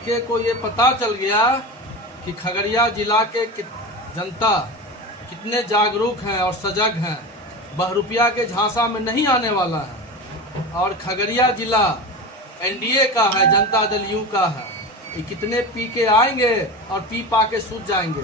पीके को ये पता चल गया कि खगड़िया जिला के जनता कितने जागरूक हैं और सजग हैं, बहरूपिया के झांसा में नहीं आने वाला है। और खगड़िया जिला एनडीए का है, जनता दल यू का है। ये कितने पी के आएंगे और पी पा के सूझ जाएंगे,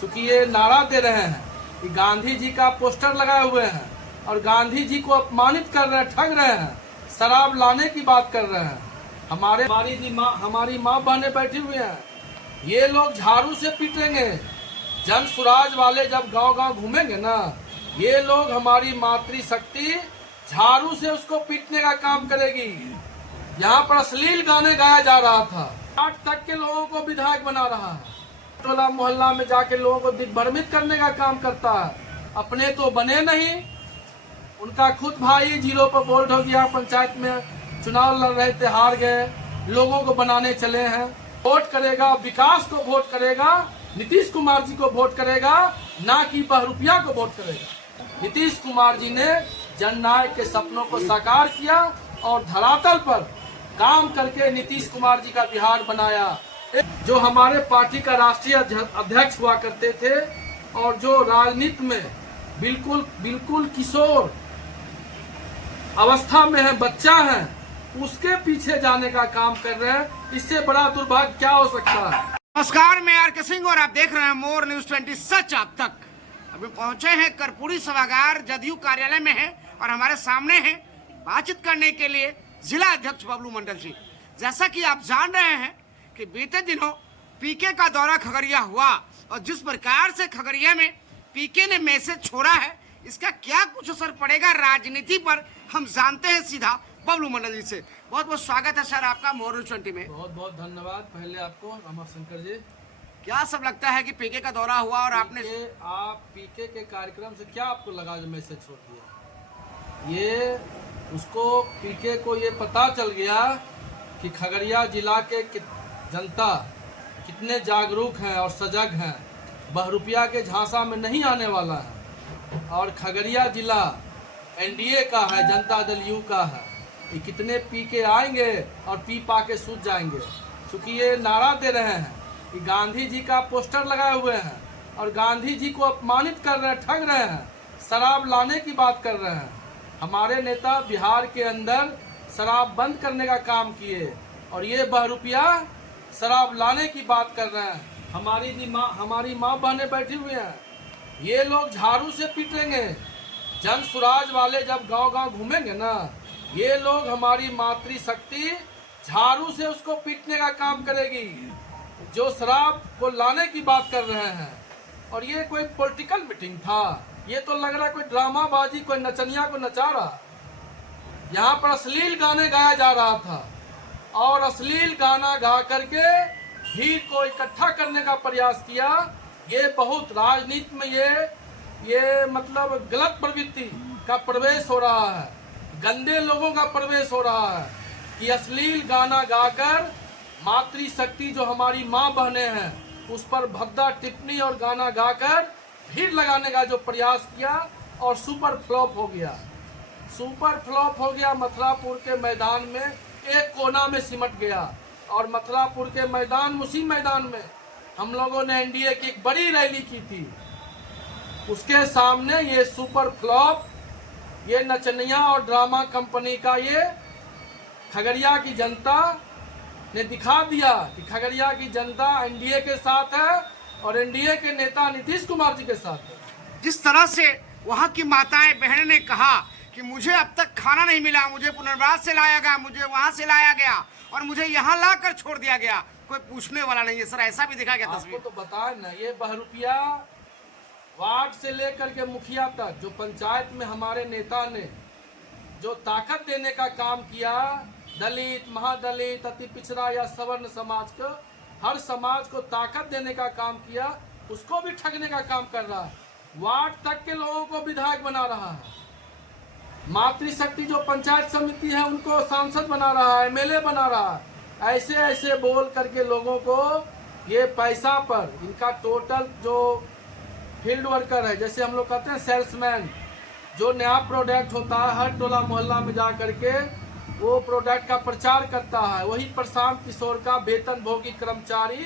क्योंकि ये नारा दे रहे हैं कि गांधी जी का पोस्टर लगाए हुए हैं और गांधी जी को अपमानित कर रहे हैं, ठग रहे हैं, शराब लाने की बात कर रहे हैं। हमारी माँ बहनें बैठी हुई हैं, ये लोग झाड़ू से पीटेंगे। जन सुराज वाले जब गांव गांव घूमेंगे ना, ये लोग हमारी मातृशक्ति झाड़ू से उसको पीटने का काम करेगी। यहाँ पर अश्लील गाने गाया जा रहा था, 8 तक के लोगों को विधायक बना रहा है, टोला मोहल्ला में जाके लोगों को दिग्भ्रमित करने का काम करता है। अपने तो बने नहीं, उनका खुद भाई 0 पर बोल्ड हो गया, पंचायत में चुनाव लड़ रहे थे, हार गए। लोगों को बनाने चले हैं। वोट करेगा, विकास को वोट करेगा, नीतीश कुमार जी को वोट करेगा, ना कि बहरूपिया को वोट करेगा। नीतीश कुमार जी ने जननायक के सपनों को साकार किया और धरातल पर काम करके नीतीश कुमार जी का बिहार बनाया। जो हमारे पार्टी का राष्ट्रीय अध्यक्ष हुआ करते थे और जो राजनीति में बिल्कुल किशोर अवस्था में है, बच्चा है, उसके पीछे जाने का काम कर रहे हैं। इससे बड़ा दुर्भाग्य क्या हो सकता है। नमस्कार, मैं आर के सिंह और आप देख रहे हैं मोर न्यूज 20 सच आप तक। अभी पहुंचे हैं कर्पूरी सभागार, जदयू कार्यालय में है और हमारे सामने है बातचीत करने के लिए जिला अध्यक्ष बबलू मंडल जी। जैसा कि आप जान रहे हैं कि बीते दिनों पीके का दौरा खगड़िया हुआ और जिस प्रकार से खगड़िया में पीके ने मैसेज छोड़ा है, इसका क्या कुछ असर पड़ेगा राजनीति पर, हम जानते हैं सीधा बबलू मंडल जी से। बहुत बहुत स्वागत है सर आपका मोर न्यूज 20 में। बहुत बहुत धन्यवाद पहले आपको रमाशंकर जी। क्या सब लगता है कि पीके का दौरा हुआ और आपने आप पीके के कार्यक्रम से क्या आपको लगा जो मैसेज छोड़ दिया? ये उसको पीके को ये पता चल गया कि खगड़िया जिला के जनता कितने जागरूक हैं और सजग हैं, बहरूपिया के झांसा में नहीं आने वाला है। और खगड़िया जिला एनडीए का है, जनता दल यू का है। ये कितने पी के आएंगे और पी पा के सूझ जाएंगे, क्योंकि ये नारा दे रहे हैं कि गांधी जी का पोस्टर लगाए हुए हैं और गांधी जी को अपमानित कर रहे हैं, ठग रहे हैं, शराब लाने की बात कर रहे हैं। हमारे नेता बिहार के अंदर शराब बंद करने का काम किए और ये बहरूपिया शराब लाने की बात कर रहे हैं। हमारी माँ बहनें बैठी हुई हैं, ये लोग झाड़ू से पीटेंगे। जन सुराज वाले जब गांव गांव घूमेंगे ना, ये लोग हमारी मातृशक्ति झाड़ू से उसको पीटने का काम करेगी, जो शराब को लाने की बात कर रहे हैं। और ये कोई पॉलिटिकल मीटिंग था, ये तो लग रहा कोई ड्रामाबाजी, कोई नचनिया को नचा रहा। यहाँ पर अश्लील गाने गाया जा रहा था और अश्लील गाना गा करके भीड़ को इकट्ठा करने का प्रयास किया। ये बहुत राजनीति में ये मतलब गलत प्रवृत्ति का प्रवेश हो रहा है, गंदे लोगों का प्रवेश हो रहा है कि अश्लील गाना गाकर मातृशक्ति जो हमारी माँ बहनें हैं उस पर भद्दा टिप्पणी और गाना गाकर भीड़ लगाने का जो प्रयास किया और सुपर फ्लॉप हो गया। मथुरापुर के मैदान में एक कोना में सिमट गया और मथुरापुर के मैदान, उसी मैदान में हम लोगों ने एनडीए की एक बड़ी रैली की थी। उसके सामने ये सुपर फ्लॉप, ये नचनिया और ड्रामा कंपनी का ये खगड़िया की जनता ने दिखा दिया कि खगड़िया की जनता एनडीए के साथ है और एनडीए के नेता नीतीश कुमार जी के साथ है। जिस तरह से वहाँ की माताएं बहनें ने कहा कि मुझे अब तक खाना नहीं मिला, मुझे पुनर्वास से लाया गया, मुझे वहाँ से लाया गया और मुझे यहाँ लाकर छोड़ दिया गया, कोई पूछने वाला नहीं है। सर ऐसा भी दिखा गया तस्वीर। आपको तो बताए ना, ये बहरूपिया वार्ड से लेकर के मुखिया तक, जो पंचायत में हमारे नेता ने जो ताकत देने का काम किया, दलित, महादलित, अति पिछड़ा या सवर्ण समाज को, हर समाज को ताकत देने का काम किया, उसको भी ठगने का काम कर रहा है। वार्ड तक के लोगों को विधायक बना रहा है। मातृशक्ति जो पंचायत समिति है उनको सांसद बना रहा है, एमएलए बना रहा है। ऐसे बोल करके लोगों को ये पैसा पर, इनका टोटल जो फील्ड वर्कर है, जैसे हम लोग कहते हैं सेल्समैन, जो नया प्रोडक्ट होता है हर टोला मोहल्ला में जा करके वो प्रोडक्ट का प्रचार करता है। वही प्रशांत किशोर का वेतन भोगी कर्मचारी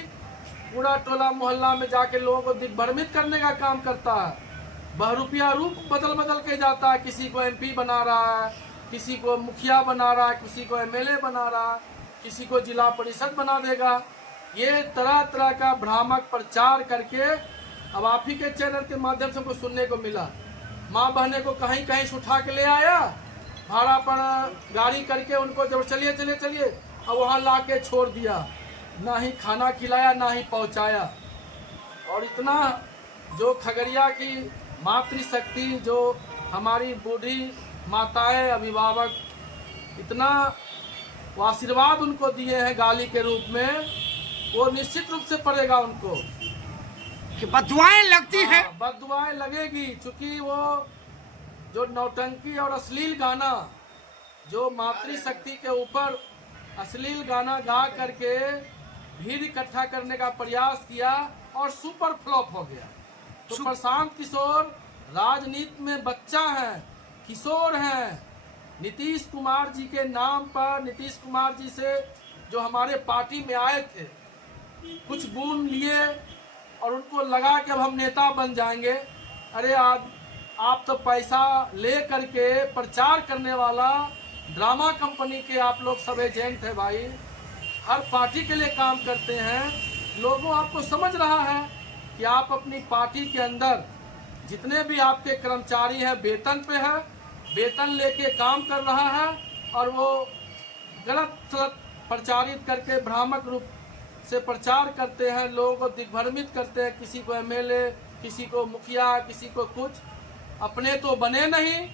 पूरा टोला मोहल्ला में जाके लोगों को दिग्भ्रमित करने का काम करता है। बहरूपिया रूप बदल बदल के जाता है, किसी को एमपी बना रहा है, किसी को मुखिया बना रहा है, किसी को एमएलए बना रहा है, किसी को जिला परिषद बना देगा। ये तरह तरह का भ्रामक प्रचार करके अब आप ही के चैनल के माध्यम से हमको सुनने को मिला। माँ बहने को कहीं कहीं से उठा के ले आया, भाड़ा पर गाड़ी करके उनको जब चलिए चलिए चलिए और वहाँ ला के छोड़ दिया, ना ही खाना खिलाया ना ही पहुँचाया। और इतना जो खगड़िया की मातृशक्ति, जो हमारी बूढ़ी माताएं अभिभावक, इतना वो आशीर्वाद उनको दिए हैं गाली के रूप में, वो निश्चित रूप से पड़ेगा उनको कि बददुआएं लगती हैं। बददुआएं लगेगी, क्योंकि वो जो नौटंकी और अश्लील गाना, जो मातृशक्ति के ऊपर अश्लील गाना गा करके भीड़ इकट्ठा करने का प्रयास किया और सुपर फ्लॉप हो गया। तो प्रशांत किशोर राजनीति में बच्चा है, किशोर हैं। नीतीश कुमार जी के नाम पर, नीतीश कुमार जी से जो हमारे पार्टी में आए थे, कुछ बूंद लिए और उनको लगा कि अब हम नेता बन जाएंगे। अरे आप तो पैसा ले करके प्रचार करने वाला ड्रामा कंपनी के आप लोग सब एजेंट है भाई, हर पार्टी के लिए काम करते हैं। लोगों आपको समझ रहा है कि आप अपनी पार्टी के अंदर जितने भी आपके कर्मचारी हैं वेतन पे है, वेतन लेके काम कर रहा है और वो गलत सलत प्रचारित करके भ्रामक रूप से प्रचार करते हैं, लोगों को दिग्भ्रमित करते हैं। किसी को एमएलए, किसी को मुखिया, किसी को कुछ, अपने तो बने नहीं।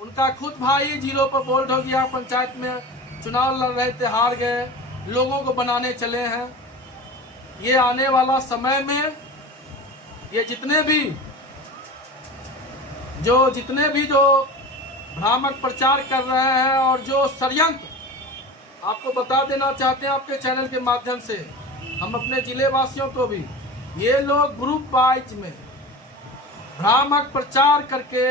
उनका खुद भाई 0 पर बोल्ड हो गया, पंचायत में चुनाव लड़ रहे थे, हार गए, लोगों को बनाने चले हैं। ये आने वाला समय में ये जितने भी जो भ्रामक प्रचार कर रहे हैं और जो षड्यंत्र, आपको बता देना चाहते हैं आपके चैनल के माध्यम से, हम अपने जिले वासियों को भी, ये लोग ग्रुप वाइज में भ्रामक प्रचार करके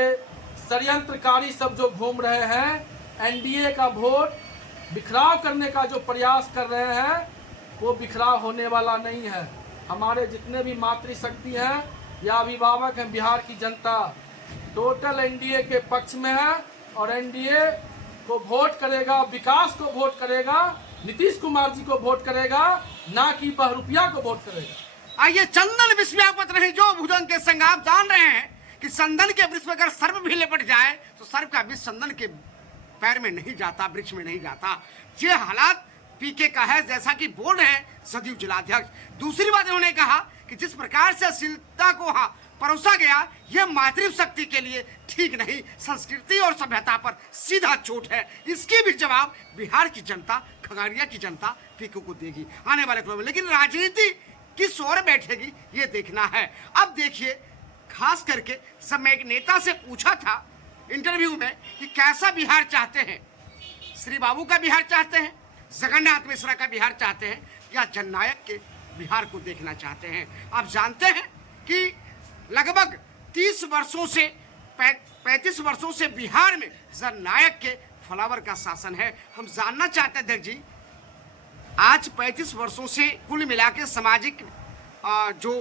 षड्यंत्रकारी सब जो घूम रहे हैं, एनडीए का वोट बिखराव करने का जो प्रयास कर रहे हैं, वो बिखराव होने वाला नहीं है। हमारे जितने भी मातृशक्ति हैं या अभिभावक हैं, बिहार की जनता टोटल एनडीए के पक्ष में है और एनडीए को वोट करेगा, विकास को वोट करेगा, नीतीश कुमार जी को वोट करेगा, ना कि बहरूपिया को वोट करेगा। आइए चंदन विस्व्यापत रहे जो भुजंग के संग। आप जान रहे हैं कि संदन के वृक्ष में अगर सर्प भी लिपट जाए तो सर्प का विष संदन के पैर में नहीं जाता, वृक्ष में नहीं जाता। ये हालात पीके का है, जैसा कि बोल रहे हैं जदयू जिलाध्यक्ष। दूसरी बात उन्होंने कहा कि जिस प्रकार से अश्लीलता को परोसा गया, यह मातृशक्ति के लिए ठीक नहीं, संस्कृति और सभ्यता पर सीधा चोट है। इसकी भी जवाब बिहार की जनता, खगड़िया की जनता पीके को देगी आने वाले दिनों में। लेकिन राजनीति किस ओर बैठेगी ये देखना है। अब देखिए, खास करके सब मैं एक नेता से पूछा था इंटरव्यू में कि कैसा बिहार चाहते हैं, श्री बाबू का बिहार चाहते हैं, जगन्नाथ मिश्रा का बिहार चाहते हैं, या जननायक के बिहार को देखना चाहते हैं। आप जानते हैं कि लगभग 30 वर्षों से 35 वर्षों से बिहार में जननायक के फ्लावर का शासन है। हम जानना चाहते हैं अध्यक्ष जी, आज 35 वर्षों से कुल मिला के सामाजिक जो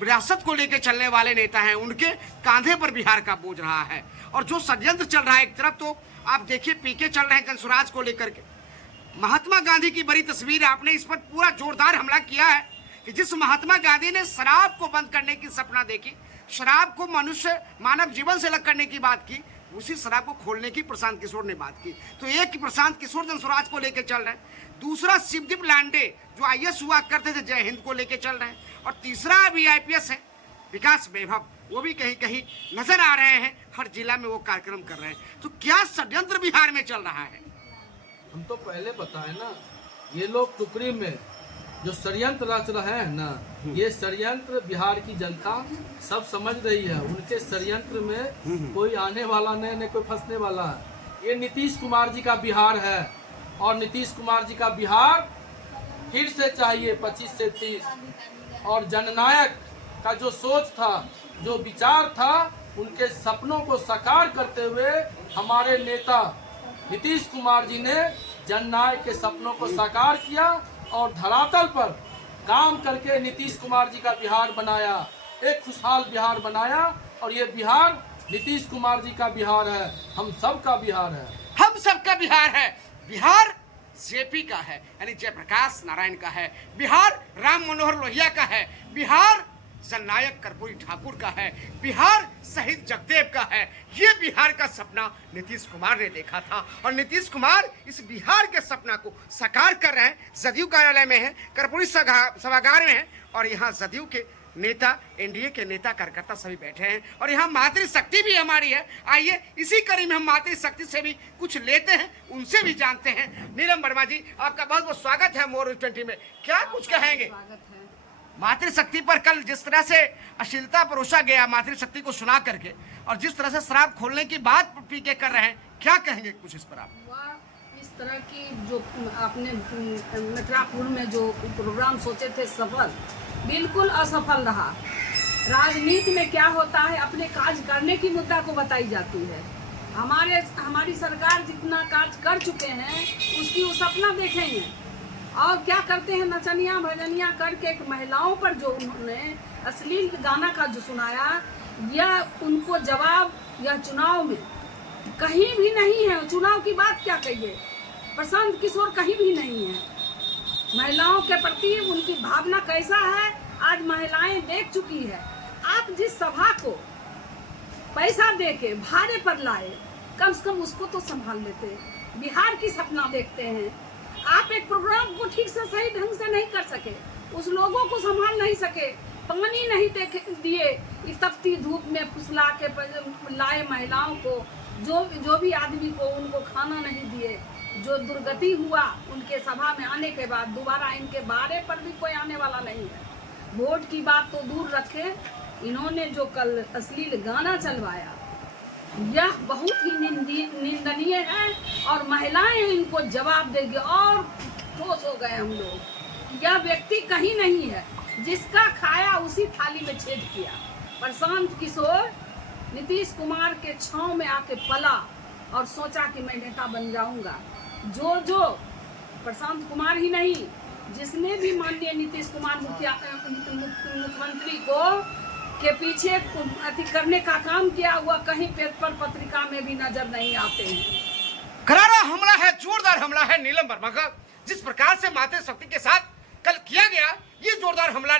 विरासत को लेकर चलने वाले नेता हैं, उनके कांधे पर बिहार का बोझ रहा है। और जो षड्यंत्र चल रहा है, एक तरफ तो आप देखिए पीके चल रहे हैं जनसुराज को लेकर के, महात्मा गांधी की बड़ी तस्वीर, आपने इस पर पूरा जोरदार हमला किया है कि जिस महात्मा गांधी ने शराब को बंद करने की सपना देखी, शराब को मानव जीवन से अलग करने की बात की, उसी शराब को खोलने की प्रशांत किशोर ने बात की। तो एक प्रशांत किशोर जनसुराज को लेकर चल रहे हैं, दूसरा शिवदीप लांडे जो आईएएस हुआ करते थे जय हिंद को लेकर चल रहे हैं, और तीसरा अभी आईपीएस है विकास वैभव, वो भी कहीं कहीं नजर आ रहे हैं, हर जिला में वो कार्यक्रम कर रहे हैं। तो क्या षड्यंत्र बिहार में चल रहा है? हम तो पहले बताए ना, ये लोग टुकड़ी में जो षड्यंत्र रच रहे हैं ना, ये षड्यंत्र बिहार की जनता सब समझ रही है। उनके षड्यंत्र में कोई आने वाला नहीं, न कोई फंसने वाला है। ये नीतीश कुमार जी का बिहार है और नीतीश कुमार जी का बिहार फिर से चाहिए 25 से 30। और जननायक का जो सोच था, जो विचार था, उनके सपनों को साकार करते हुए हमारे नेता नीतीश कुमार जी ने जननायक के सपनों को साकार किया और धरातल पर काम करके नीतीश कुमार जी का बिहार बनाया, एक खुशहाल बिहार बनाया। और ये बिहार नीतीश कुमार जी का बिहार है, हम सब का बिहार है। हम सबका बिहार है। बिहार जेपी का है, यानी जयप्रकाश नारायण का है। बिहार राम मनोहर लोहिया का है। बिहार जननायक कर्पूरी ठाकुर का है। बिहार शहीद जगदेव का है। ये बिहार का सपना नीतीश कुमार ने देखा था और नीतीश कुमार इस बिहार के सपना को साकार कर रहे हैं। जदयू कार्यालय में है, कर्पूरी सभागार में है और यहाँ जदयू के नेता, एनडीए के नेता कार्यकर्ता सभी बैठे हैं और यहाँ मातृशक्ति भी हमारी है। आइए इसी कड़ी में हम मातृशक्ति से भी कुछ लेते हैं, उनसे भी जानते हैं। नीलम वर्मा जी, आपका बहुत बहुत स्वागत है मोर 20 में। क्या कुछ कहेंगे मातृशक्ति पर? कल जिस तरह से अश्लीलता परोसा गया मातृशक्ति को सुना करके और जिस तरह से शराब खोलने की बात पीके कर रहे हैं, क्या कहेंगे कुछ इस पर आप? इस तरह की जो आपने मित्रापुर में जो प्रोग्राम सोचे थे सफल, बिल्कुल असफल रहा। राजनीति में क्या होता है, अपने कार्य करने की मुद्दा को बताई जाती है। हमारी सरकार जितना कार्य कर चुके हैं उसकी वो सपना देखेंगे और क्या करते हैं, नचनिया भजनिया करके एक महिलाओं पर जो उन्होंने अश्लील गाना का जो सुनाया, यह उनको जवाब यह चुनाव में कहीं भी नहीं है। चुनाव की बात क्या कहिए, प्रशांत किशोर कहीं भी नहीं है। महिलाओं के प्रति उनकी भावना कैसा है आज महिलाएं देख चुकी है। आप जिस सभा को पैसा देके भाड़े पर लाए, कम से कम उसको तो संभाल लेते। बिहार की सपना देखते हैं आप, एक प्रोग्राम को ठीक से सही ढंग से नहीं कर सके, उस लोगों को संभाल नहीं सके, पानी नहीं दिए, तपती धूप में फुसला के लाए महिलाओं को, जो भी आदमी को उनको खाना नहीं दिए। जो दुर्गति हुआ उनके सभा में आने के बाद, दोबारा इनके बारे पर भी कोई आने वाला नहीं है। वोट की बात तो दूर रखे, इन्होंने जो कल अश्लील गाना चलवाया यह बहुत ही निंदनीय है और महिलाएं इनको जवाब देंगे। और ठोस हो गए हम लोग, यह व्यक्ति कहीं नहीं है, जिसका खाया उसी थाली में छेद किया। प्रशांत किशोर नीतीश कुमार के छांव में आके पला और सोचा कि मैं नेता बन जाऊंगा। जो प्रशांत कुमार ही नहीं, जिसने भी माननीय नीतीश कुमार मुख्यमंत्री को के पीछे अति करने का काम किया हुआ, कहीं पेपर पत्रिका में भी नजर नहीं आते हैं। करारा हमला है, जोरदार हमला है नीलम वर्मा का। जिस प्रकार से मातृशक्ति के साथ कल किया गया, ये जोरदार हमला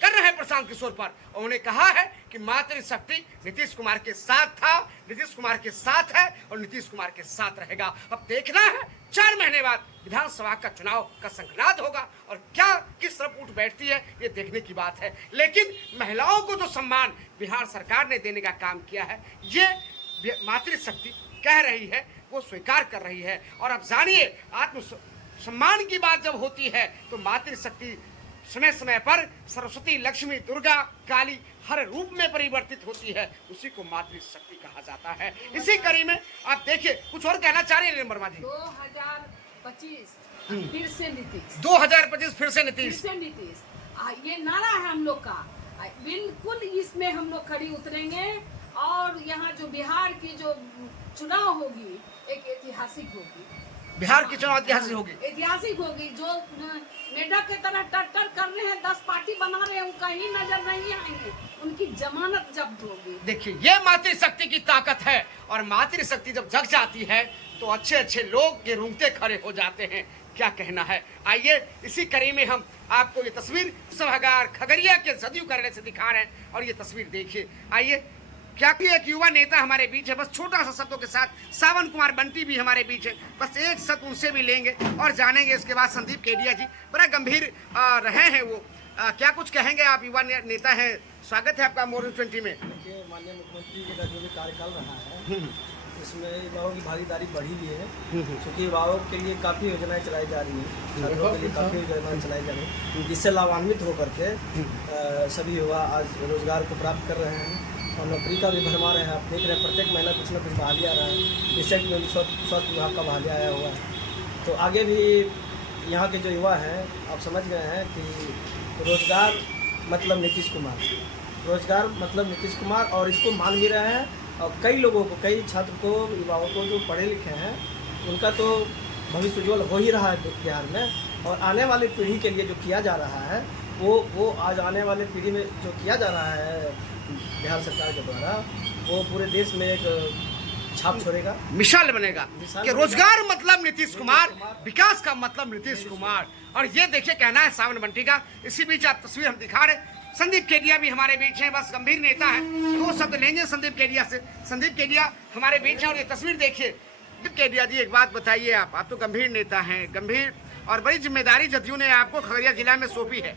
कर रहे हैं प्रशांत किशोर पर। उन्होंने कहा है कि मातृशक्ति नीतीश कुमार के साथ था, नीतीश कुमार के साथ है और नीतीश कुमार के साथ रहेगा। अब देखना है 4 महीने बाद विधानसभा का चुनाव का संकनाद होगा और क्या किस तरफ उठ बैठती है, ये देखने की बात है। लेकिन महिलाओं को जो सम्मान बिहार सरकार ने देने का काम किया है, ये मातृशक्ति कह रही है, वो स्वीकार कर रही है। और अब जानिए, आत्मसम्मान की बात जब होती है तो मातृशक्ति समय समय पर सरस्वती, लक्ष्मी, दुर्गा, काली हर रूप में परिवर्तित होती है, उसी को मातृशक्ति कहा जाता है। इसी कड़ी में आप देखिए, कुछ और कहना चाह रहे हैं वर्मा जी? 2025 फिर से नीतीश, 2025 फिर से नीतीश, ये नारा है हम लोग का। बिल्कुल इसमें हम लोग खड़ी उतरेंगे और यहाँ जो बिहार की जो चुनाव होगी एक ऐतिहासिक होगी। बिहार की चुनाव ऐतिहासिक होगी। जो मेढक के तरह टट्टर कर रहे हैं, 10 पार्टी बना रहे हैं, वो कहीं नजर नहीं आएंगे, उनकी जमानत जब्त होगी। देखिए, ये मातृशक्ति की ताकत है और मातृशक्ति जब जग जाती है तो अच्छे अच्छे लोग के रूंगटे खड़े हो जाते हैं। क्या कहना है, आइए इसी कड़ी में हम आपको ये तस्वीर सभागार खगड़िया के जदयू कार्यालय से दिखा रहे हैं और ये तस्वीर देखिए। आइए, क्या कि एक युवा नेता हमारे बीच है, बस छोटा सा शब्दों के साथ सावन कुमार बंटी भी हमारे बीच है, बस एक शब्द उनसे भी लेंगे और जानेंगे। इसके बाद संदीप केडिया जी बड़ा गंभीर रहे हैं वो, क्या कुछ कहेंगे आप? युवा नेता हैं, स्वागत है आपका मोर 20 में। देखिए, माननीय मुख्यमंत्री जी का जो भी कार्यकाल रहा है इसमें युवाओं की भागीदारी बढ़ी हुई है, क्योंकि युवाओं के लिए काफ़ी योजनाएं चलाई जा रही हैं, छात्रों के लिए काफ़ी योजनाएं चलाई जा रही हैं, जिससे लाभान्वित होकर के सभी युवा आज रोजगार को प्राप्त कर रहे हैं और नौकरी का भी भरमा रहे हैं। आप देख रहे हैं प्रत्येक महीना कुछ न कुछ बहाली आ रहा है। रिसेंट में भी स्वास्थ्य विभाग का बहाली आया हुआ है। तो आगे भी यहाँ के जो युवा हैं, आप समझ गए हैं कि रोजगार मतलब नीतीश कुमार, रोजगार मतलब नीतीश कुमार, और इसको मान भी रहे हैं। और कई लोगों को, कई छात्र को, युवाओं को जो पढ़े लिखे हैं, उनका तो भविष्य उज्ज्वल हो ही रहा है बिहार में। और आने वाली पीढ़ी के लिए जो किया जा रहा है वो आज आने वाले पीढ़ी में जो किया जा रहा है बिहार सरकार के द्वारा, वो पूरे देश में एक छाप छोड़ेगा, मिसाल बनेगा कि रोजगार मतलब नीतीश कुमार, विकास का मतलब नीतीश कुमार। और ये देखिए कहना है सावन बंटी का। इसी बीच आप तस्वीर हम दिखा रहे, संदीप केडिया भी हमारे बीच हैं, बस गंभीर नेता है। दो शब्द लेंगे संदीप केडिया से। संदीप केडिया हमारे बीच हैं और ये तस्वीर देखिए। संदीप केडिया जी, एक बात बताइए, आप तो गंभीर नेता हैं, गंभीर और बड़ी जिम्मेदारी जदयू ने आपको खगड़िया जिला में सौंपी है,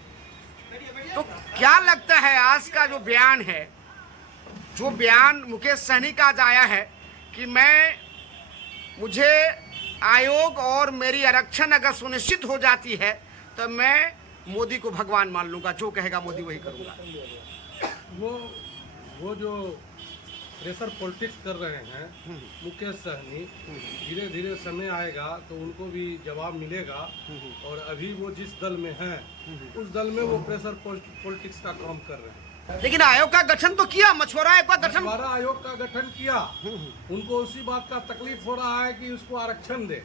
तो क्या लगता है आज का जो बयान है, जो बयान मुकेश सहनी का आज आया है कि मुझे आयोग और मेरी आरक्षण अगर सुनिश्चित हो जाती है तो मैं मोदी को भगवान मान लूंगा, जो कहेगा मोदी वही करूंगा। वो जो प्रेशर पॉलिटिक्स कर रहे हैं मुकेश सहनी, धीरे धीरे समय आएगा तो उनको भी जवाब मिलेगा। और अभी वो जिस दल में हैं उस दल में वो प्रेशर पॉलिटिक्स का काम कर रहे हैं। लेकिन आयोग का गठन तो किया, मछुआरा आयोग का गठन, मछुआरा आयोग का गठन किया। उनको उसी बात का तकलीफ हो रहा है कि उसको आरक्षण दे,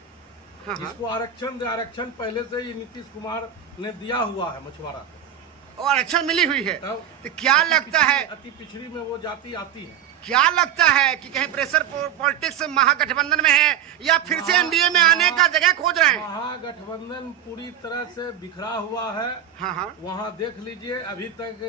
इसको आरक्षण दे। आरक्षण पहले से ही नीतीश कुमार ने दिया हुआ है मछुआरा को, और आरक्षण मिली हुई है। तो क्या लगता है, अति पिछड़ी में वो जाति आती है, क्या लगता है कि कहीं प्रेशर पॉलिटिक्स महागठबंधन में है या फिर से एनडीए में आने का जगह खोज रहे हैं? महागठबंधन पूरी तरह से बिखरा हुआ है। वहाँ देख लीजिए, अभी तक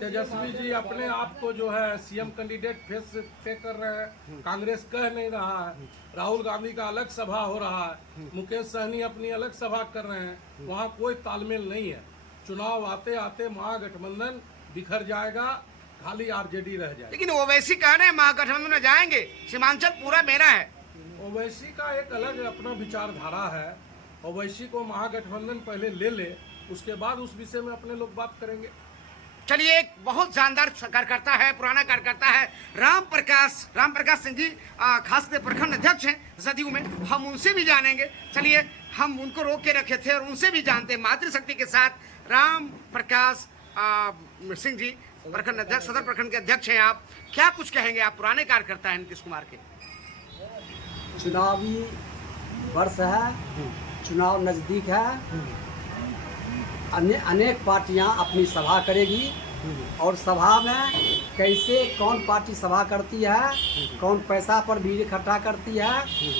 तेजस्वी जी अपने आप को जो है सीएम कैंडिडेट फेस कर रहे हैं, कांग्रेस कह नहीं रहा है। राहुल गांधी का अलग सभा हो रहा है, मुकेश सहनी अपनी अलग सभा कर रहे हैं, वहाँ कोई तालमेल नहीं है। चुनाव आते आते महागठबंधन बिखर जाएगा, खाली आरजेडी रह जाए। लेकिन ओवैसी कह रहे हैं महागठबंधन में जाएंगे, सीमांचल पूरा मेरा है। ओवैसी का एक अलग अपना विचारधारा है। ओवैसी को महागठबंधन पहले ले उसके बाद उस विषय में अपने लोग बात करेंगे। चलिए, एक बहुत शानदार कार्यकर्ता है, पुराना कार्यकर्ता है, राम प्रकाश सिंह जी, खासकर प्रखंड अध्यक्ष हैं जदयू में, हम उनसे भी जानेंगे। चलिए, हम उनको रोक के रखे थे और उनसे भी जानते हैं। मातृशक्ति के साथ राम प्रकाश सिंह जी, प्रखंड अध्यक्ष, सदर प्रखंड के अध्यक्ष हैं आप, क्या कुछ कहेंगे? आप पुराने कार्यकर्ता हैं नीतीश कुमार के। चुनावी वर्ष है, चुनाव नजदीक है, अनेक पार्टियां अपनी सभा करेगी और सभा में कैसे कौन पार्टी सभा करती है, कौन पैसा पर भीड़ इकट्ठा करती है,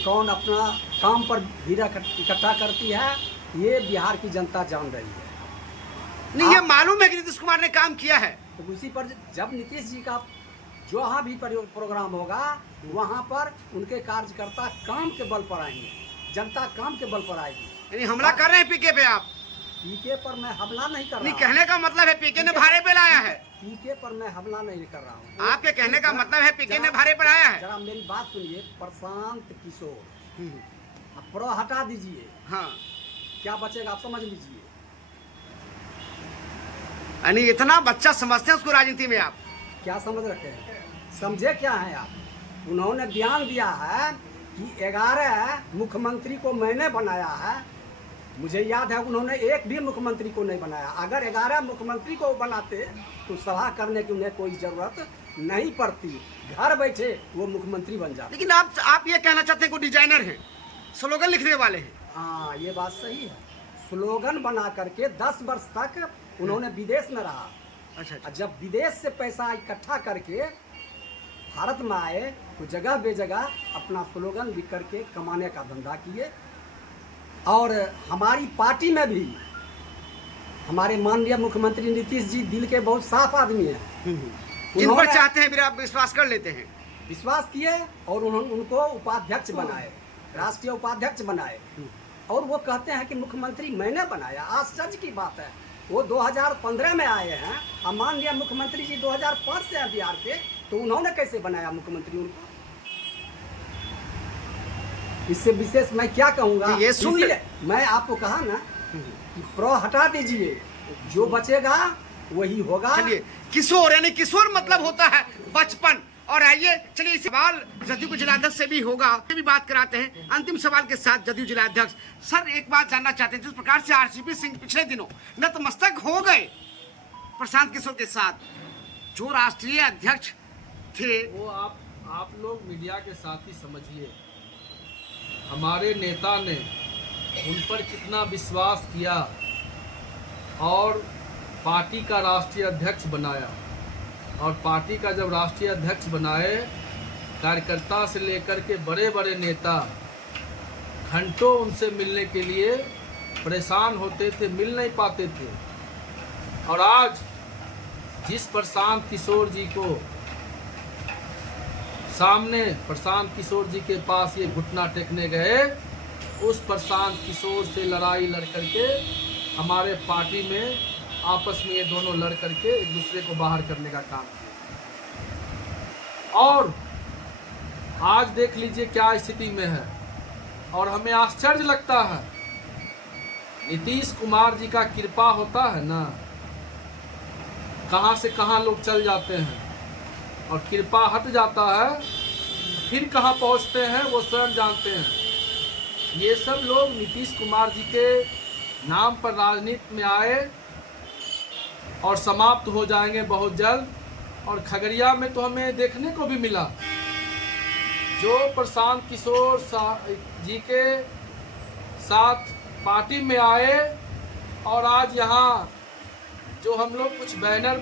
कौन अपना काम पर भीड़ इकट्ठा करती है, ये बिहार की जनता जान रही है। नहीं, ये मालूम है कि नीतीश कुमार ने काम किया है। तो उसी पर जब नीतीश जी का जहाँ भी प्रोग्राम होगा वहाँ पर उनके कार्यकर्ता काम के बल पर आएंगे, जनता काम के बल पर आएगी। यानी हमला कर रहे हैं पीके पे आप? पीके पर मैं हमला नहीं कर रहा नहीं, कहने का मतलब है पीके ने भारे पे लाया है। पीके पर मैं हमला नहीं कर रहा हूँ। आपके कहने का मतलब है पीके ने भारे पर आया है। जरा मेरी बात सुनिए। प्रशांत किशोर, प्रो हटा दीजिए, हाँ, क्या बचेगा आप समझ लीजिए। यानी इतना बच्चा समझते हैं उसको राजनीति में आप? क्या समझ रखे हैं, समझे क्या है आप? उन्होंने बयान दिया है कि 11 मुख्यमंत्री को मैंने बनाया है। मुझे याद है उन्होंने एक भी मुख्यमंत्री को नहीं बनाया। अगर 11 मुख्यमंत्री को बनाते तो सभा करने की उन्हें कोई जरूरत नहीं पड़ती, घर बैठे वो मुख्यमंत्री बन जाते। लेकिन आप ये कहना चाहते हैं कि डिजाइनर हैं, स्लोगन लिखने वाले हैं? हाँ, ये बात सही है। स्लोगन बना करके 10 वर्ष तक उन्होंने विदेश में रहा। अच्छा। जब विदेश से पैसा इकट्ठा करके भारत में आए तो जगह बेजगह अपना स्लोगन लिख करके कमाने का धंधा किए। और हमारी पार्टी में भी हमारे माननीय मुख्यमंत्री नीतीश जी दिल के बहुत साफ आदमी हैं। जिन पर चाहते हैं फिर आप विश्वास कर लेते हैं। विश्वास किए और उन्होंने उनको उपाध्यक्ष बनाए, राष्ट्रीय उपाध्यक्ष बनाए। और वो कहते हैं कि मुख्यमंत्री मैंने बनाया। आश्चर्य की बात है, वो 2015 में आए हैं और माननीय मुख्यमंत्री जी 2005 से हैं बिहार के, तो उन्होंने कैसे बनाया मुख्यमंत्री उनको? इससे विशेष मैं क्या कहूँगा? ये सुन ले। मैं आपको कहा ना कि प्रो हटा दीजिए, जो बचेगा वही होगा। चलिए, किशोर यानी किशोर मतलब होता है बचपन। और आइए चलिए, इस सवाल जदयू के जिलाध्यक्ष से भी होगा, भी बात कराते हैं। अंतिम सवाल के साथ जदयू जिलाध्यक्ष सर, एक बात जानना चाहते हैं, जिस प्रकार से आरसीपी सिंह पिछले दिनों नतमस्तक हो गए प्रशांत किशोर के साथ, जो राष्ट्रीय अध्यक्ष थे, वो आप लोग मीडिया के साथ ही समझिए। हमारे नेता ने उन पर कितना विश्वास किया और पार्टी का राष्ट्रीय अध्यक्ष बनाया। और पार्टी का जब राष्ट्रीय अध्यक्ष बनाए, कार्यकर्ता से लेकर के बड़े बड़े नेता घंटों उनसे मिलने के लिए परेशान होते थे, मिल नहीं पाते थे। और आज जिस प्रशांत किशोर जी को सामने प्रशांत किशोर जी के पास ये घुटना टेकने गए, उस प्रशांत किशोर से लड़ाई लड़ करके हमारे पार्टी में आपस में ये दोनों लड़ करके एक दूसरे को बाहर करने का काम किया। और आज देख लीजिए क्या स्थिति में है। और हमें आश्चर्य लगता है, नीतीश कुमार जी का कृपा होता है ना, कहां से कहां लोग चल जाते हैं, और कृपा हट जाता है फिर कहां पहुंचते हैं वो स्वयं जानते हैं। ये सब लोग नीतीश कुमार जी के नाम पर राजनीति में आए और समाप्त हो जाएंगे बहुत जल्द। और खगड़िया में तो हमें देखने को भी मिला, जो प्रशांत किशोर जी के साथ पार्टी में आए और आज यहाँ जो हम लोग कुछ बैनर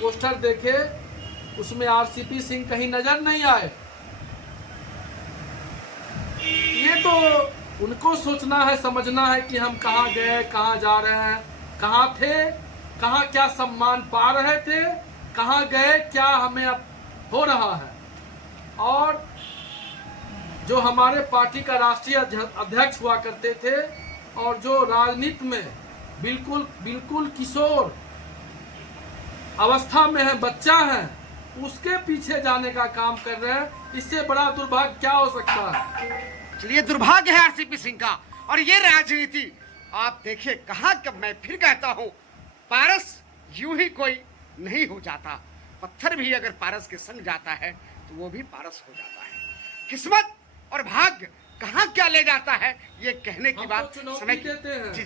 पोस्टर देखे उसमें आरसीपी सिंह कहीं नजर नहीं आए। ये तो उनको सोचना है, समझना है कि हम कहाँ गए, कहाँ जा रहे हैं, कहाँ थे, कहाँ क्या सम्मान पा रहे थे, कहाँ गए, क्या हमें अब हो रहा है। और जो हमारे पार्टी का राष्ट्रीय अध्यक्ष हुआ करते थे और जो राजनीति में बिल्कुल किशोर अवस्था में है, बच्चा है, उसके पीछे जाने का काम कर रहे हैं। इससे बड़ा दुर्भाग्य क्या हो सकता है। चलिए, दुर्भाग्य है आरसीपी सिंह का। और ये राजनीति आप देखिए कहाँ, कब मैं फिर कहता हूँ, पारस यूं ही कोई नहीं हो जाता। पत्थर भी अगर पारस के संग जाता है तो वो भी पारस हो जाता है। किस्मत और भाग्य कहाँ क्या ले जाता है, ये कहने की बात समय देते हैं। जी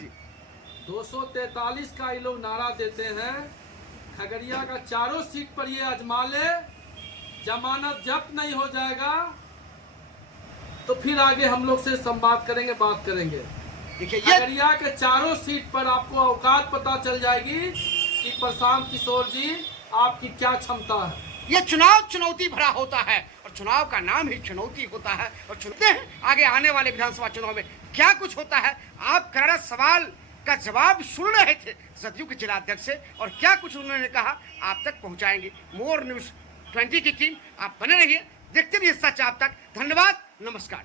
243 का ये लोग नारा देते हैं। खगड़िया का चारों सीट पर ये अजमा ले, जमानत जब्त नहीं हो जाएगा तो फिर आगे हम लोग से संवाद करेंगे, बात करेंगे। देखिए, खगड़िया के चारों सीट पर आपको औकात पता चल जाएगी कि प्रशांत किशोर जी आपकी क्या क्षमता है। ये चुनाव चुनौती भरा होता है और चुनाव का नाम ही चुनौती होता है। और चुनते हैं आगे आने वाले विधानसभा चुनाव में क्या कुछ होता है। आप करारा सवाल का जवाब सुन रहे थे जदयू के जिलाध्यक्ष से, और क्या कुछ उन्होंने कहा आप तक पहुंचाएंगे मोर न्यूज 20 की टीम। आप बने रहिए, देखते रहिए सच आप तक। धन्यवाद, नमस्कार।